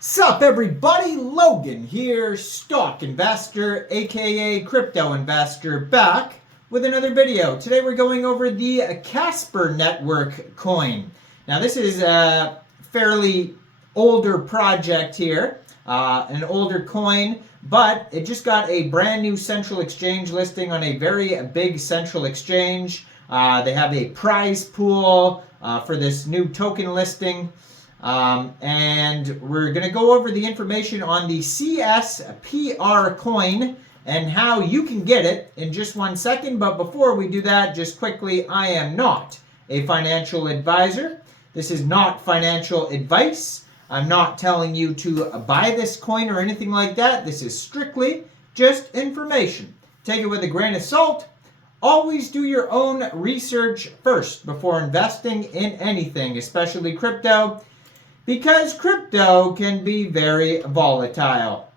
Sup everybody, Logan here, stock investor aka crypto investor, back with another video. Today we're going over the Casper Network coin. Now this is a fairly older project here, an older coin, but it just got a brand new central exchange listing on a very big central exchange. They have a prize pool for this new token listing. And we're going to go over the information on the Cspr coin and how you can get it in just 1 second. But before we do that, just quickly, I am not a financial advisor. This is not financial advice. I'm not telling you to buy this coin or anything like that. This is strictly just information. Take it with a grain of salt. Always do your own research first before investing in anything, especially crypto, because crypto can be very volatile.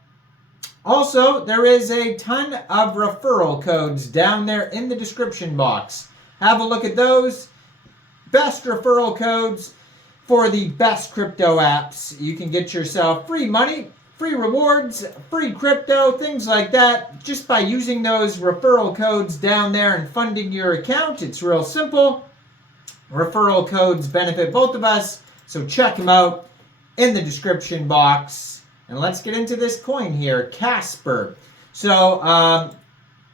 Also, there is a ton of referral codes down there in the description box. Have a look at those. Best referral codes for the best crypto apps. You can get yourself free money, free rewards, free crypto, things like that, just by using those referral codes down there and funding your account. It's real simple. Referral codes benefit both of us. So check them out in the description box. And let's get into this coin here, Casper. So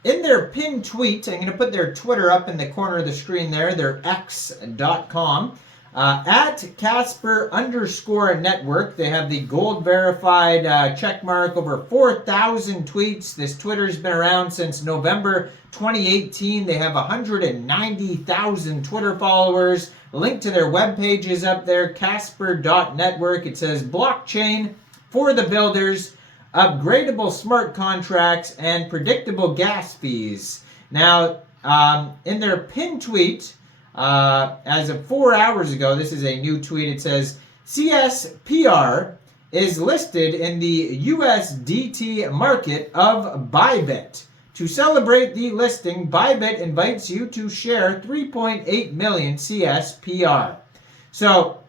in their pinned tweet, I'm going to put their Twitter up in the corner of the screen there, their x.com. At Casper_network, they have the gold verified check mark, over 4,000 tweets. This Twitter's been around since November 2018. They have 190,000 Twitter followers. Link to their webpage is up there, Casper.network. It says blockchain for the builders, upgradable smart contracts, and predictable gas fees. Now, in their pinned tweet, as of 4 hours ago, this is a new tweet, it says, Cspr is listed in the USDT market of Bybit. To celebrate the listing, Bybit invites you to share 3.8 million Cspr. So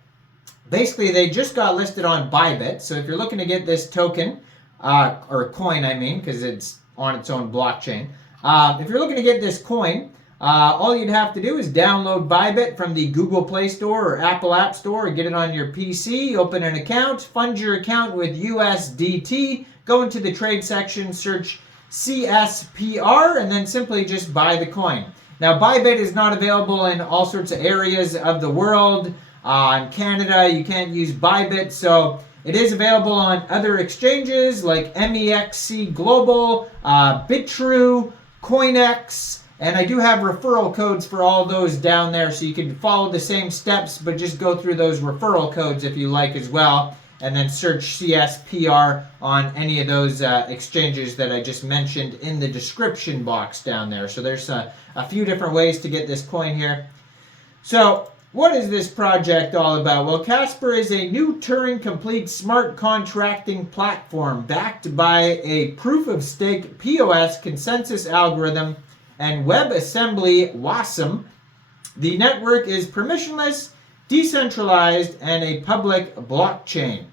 basically, they just got listed on Bybit. So if you're looking to get this token, or coin, I mean, because it's on its own blockchain. If you're looking to get this coin, all you'd have to do is download Bybit from the Google Play Store or Apple App Store, or get it on your PC, open an account, fund your account with USDT, go into the trade section, search Cspr, and then simply just buy the coin. Now, Bybit is not available in all sorts of areas of the world. In Canada, you can't use Bybit, so it is available on other exchanges like Mexc Global, Bitrue, CoinEx, and I do have referral codes for all those down there, so you can follow the same steps, but just go through those referral codes if you like as well, and then search Cspr on any of those exchanges that I just mentioned in the description box down there. So there's a few different ways to get this coin here. So what is this project all about? Well, Casper is a new Turing-complete smart contracting platform backed by a proof-of-stake POS consensus algorithm and WebAssembly WASM. The network is permissionless, decentralized, and a public blockchain.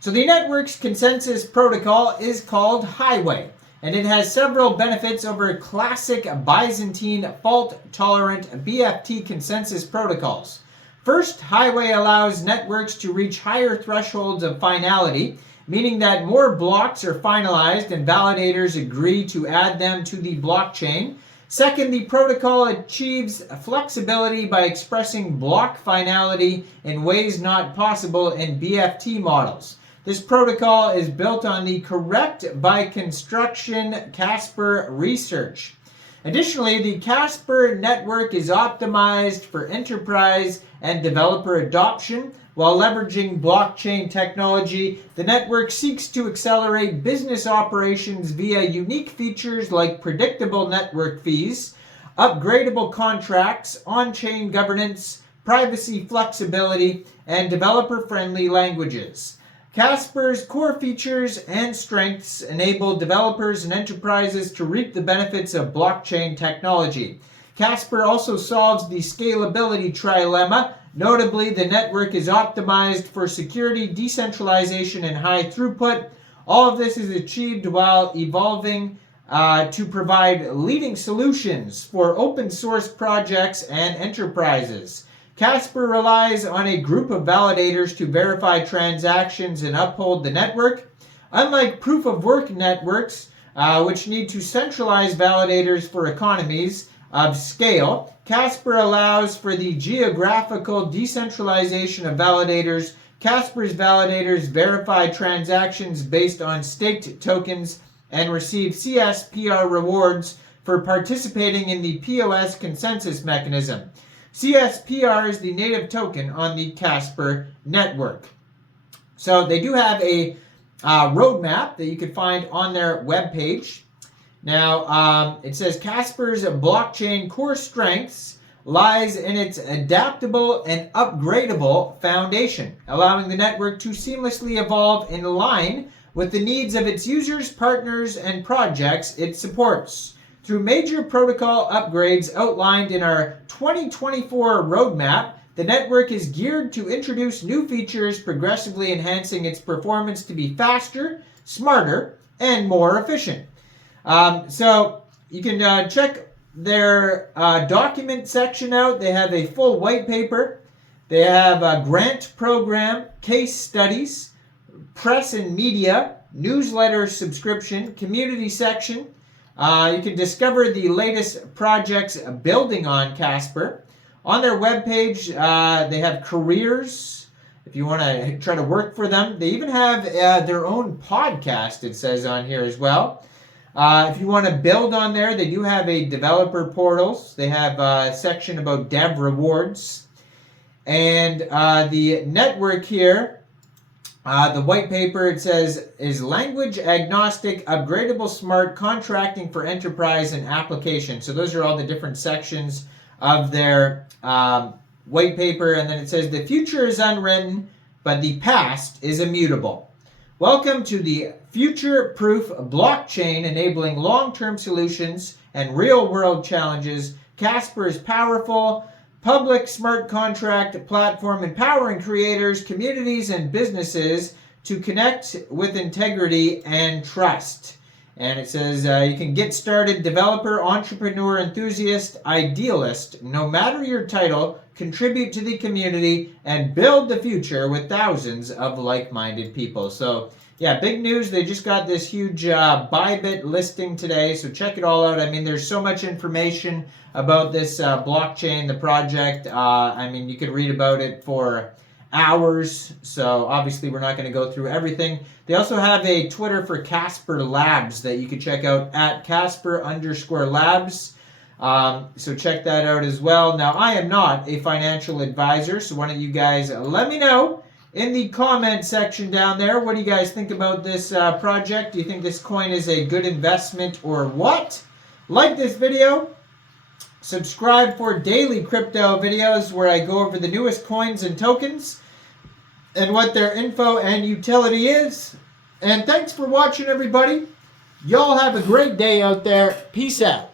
So the network's consensus protocol is called Highway, and it has several benefits over classic Byzantine fault-tolerant BFT consensus protocols. First, Highway allows networks to reach higher thresholds of finality, meaning that more blocks are finalized and validators agree to add them to the blockchain. Second, the protocol achieves flexibility by expressing block finality in ways not possible in BFT models. This protocol is built on the correct by construction Casper research. Additionally, the Casper network is optimized for enterprise and developer adoption. While leveraging blockchain technology, the network seeks to accelerate business operations via unique features like predictable network fees, upgradable contracts, on-chain governance, privacy flexibility, and developer-friendly languages. Casper's core features and strengths enable developers and enterprises to reap the benefits of blockchain technology. Casper also solves the scalability trilemma, Notably, the network is optimized for security, decentralization, and high throughput. All of this is achieved while evolving to provide leading solutions for open source projects and enterprises. Casper relies on a group of validators to verify transactions and uphold the network. Unlike proof-of-work networks, which need to centralize validators for economies of scale, Casper allows for the geographical decentralization of validators. Casper's validators verify transactions based on staked tokens and receive CSPR rewards for participating in the POS consensus mechanism. CSPR is the native token on the Casper network. So they do have a roadmap that you can find on their webpage. Now, it says Casper's blockchain core strengths lies in its adaptable and upgradable foundation, allowing the network to seamlessly evolve in line with the needs of its users, partners, and projects it supports. Through major protocol upgrades outlined in our 2024 roadmap, the network is geared to introduce new features, progressively enhancing its performance to be faster, smarter, and more efficient. So you can check their document section out. They have a full white paper. They have a grant program, case studies, press and media, newsletter subscription, community section. You can discover the latest projects building on Casper. On their webpage, they have careers, if you want to try to work for them. They even have their own podcast, it says on here as well. If you want to build on there, they do have a developer portals. They have a section about dev rewards. And the network here, the white paper, it says, is language agnostic, upgradable, smart, contracting for enterprise and application. So those are all the different sections of their white paper. And then it says, the future is unwritten, but the past is immutable. Welcome to the future-proof blockchain enabling long-term solutions and real-world challenges. Casper's powerful public smart contract platform empowering creators, communities, and businesses to connect with integrity and trust. And it says you can get started, developer, entrepreneur, enthusiast, idealist, no matter your title, contribute to the community, and build the future with thousands of like-minded people. So, yeah, big news. They just got this huge Bybit listing today, so check it all out. I mean, there's so much information about this blockchain, the project. I mean, you could read about it for hours, so obviously we're not going to go through everything. They also have a Twitter for Casper Labs that you can check out at Casper_Labs. So check that out as well. Now, I am not a financial advisor, so why don't you guys let me know in the comment section down there. What do you guys think about this project? Do you think this coin is a good investment or what? Like this video. Subscribe for daily crypto videos where I go over the newest coins and tokens and what their info and utility is. And thanks for watching, everybody. Y'all have a great day out there. Peace out.